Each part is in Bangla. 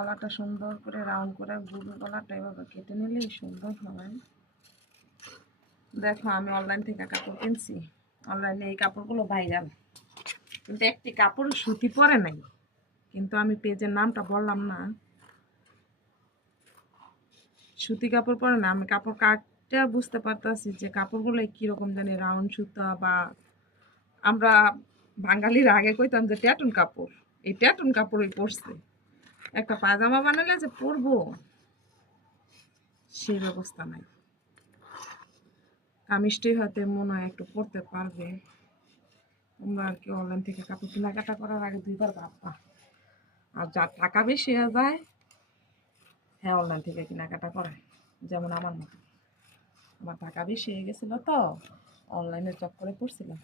গলাটা সুন্দর করে রাউন্ড করে গুরু গলাটা এভাবে কেটে নিলেই সুন্দর হয়। দেখো আমি অনলাইন থেকে কাপড় কিনছি, অনলাইনে এই কাপড়গুলো ভাইরাল, কিন্তু একটি কাপড় সুতি পরে নাই, কিন্তু আমি পেজের নামটা বললাম না। সুতি কাপড় পরে না, আমি কাপড় কাটটা বুঝতে পারতাছি যে কাপড়গুলো কীরকম জানি রাউন্ড সুতা, বা আমরা বাঙালির আগে কইতাম যে ট্যাটুন কাপড়, এই ট্যাটুন কাপড়ই পরছে। একটা পায়জামা বানালে যে পরবো সেই ব্যবস্থা নাই। কামিজটি হয়তো মনে হয় একটু পরতে পারবে। তোমরা আর কি অনলাইন থেকে কাপড় কেনাকাটা করার আগে দুইবার ভাববা। আর যার টাকা বেশি হয়ে যায় হ্যাঁ অনলাইন থেকে কেনাকাটা করে, যেমন আমার মতো। আমার টাকা বেশি হয়ে গেছিলো তো অনলাইনে চক্করে পড়ছিলাম।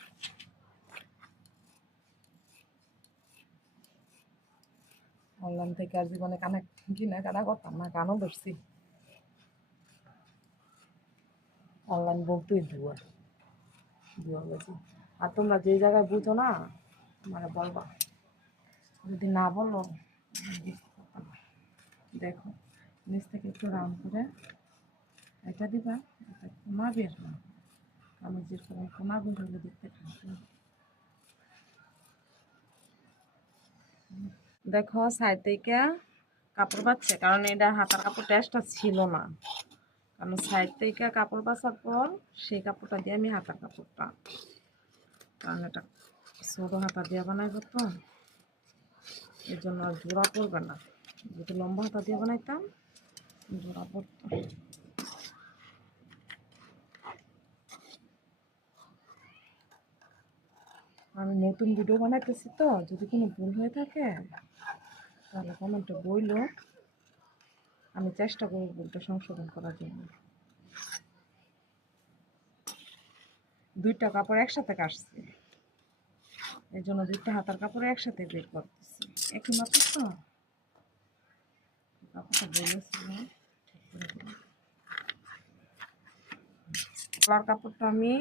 অনলাইন থেকে আর জীবনে কেনাকাটা করতাম না, কানও ধরছি। অনলাইন বলতেই জুয়া জুয়া গেছি। আর তোমরা যে জায়গায় বুঝো না মানে বলবা, যদি না বলো দেখো নিচ থেকে একটু রাউন্ড করে এটা দিবা, এটা কোনা বের না, আমি যেরকম কোনা বের হলে দেখতে পাচ্ছি। দেখো সাইড থেকে কাপড় বাচ্ছে, কারণ এটা হাতার কাপড় টেস্টটা ছিল না, কারণ সাইড থেকে কাপড় বাছার পর সেই কাপড়টা দিয়ে আমি হাতার কাপড়টা, কারণ এটা ছোটো হাতা দিয়ে বানাইব তো এর জন্য আর জোড়া পড়বে না। যদি লম্বা হাতা দিয়ে বানাইতাম জোড়া পড়তো। আমি নতুন ভিডিও বানাইতেছি তো, যদি কোনো ভুল হয়ে থাকে তাহলে কমেন্টে বইলো, আমি চেষ্টা করব ভুলটা সংশোধন করার জন্য। দুইটা কাপড় একসাথে কাটছি, এই জন্য দুইটা হাতার কাপড় একসাথে বের করতেছি। একই মাত্র তো কাপড়টা বলেছিল। গলার কাপড়টা আমি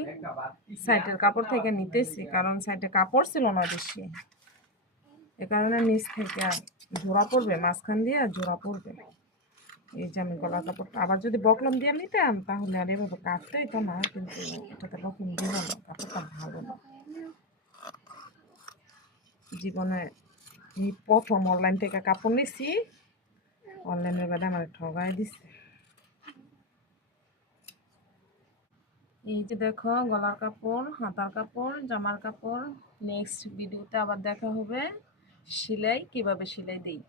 সাইডের কাপড় থেকে নিতেছি, কারণ সাইডে কাপড় ছিল না বেশি, এ কারণে নিচ থেকে জোড়া পড়বে, মাঝখান দিয়ে জোড়া পড়বে। এই যে আমি গলার কাপড়টা আবার যদি বকলম দিয়ে নিতাম তাহলে আর এভাবে কাটতে হতো না, কিন্তু এটাতে বকলম দিল না, কাপড়টা ভালো না। জীবনে এই প্রথম অনলাইন থেকে কাপড় নিছি, অনলাইনের বাদে আমার ঠগাই দিছে। এই যে দেখো গলার কাপড়, হাতার কাপড়, জামার কাপড়। নেক্সট ভিডিওতে আবার দেখা হবে সেলাই কিভাবে সেলাই দেই।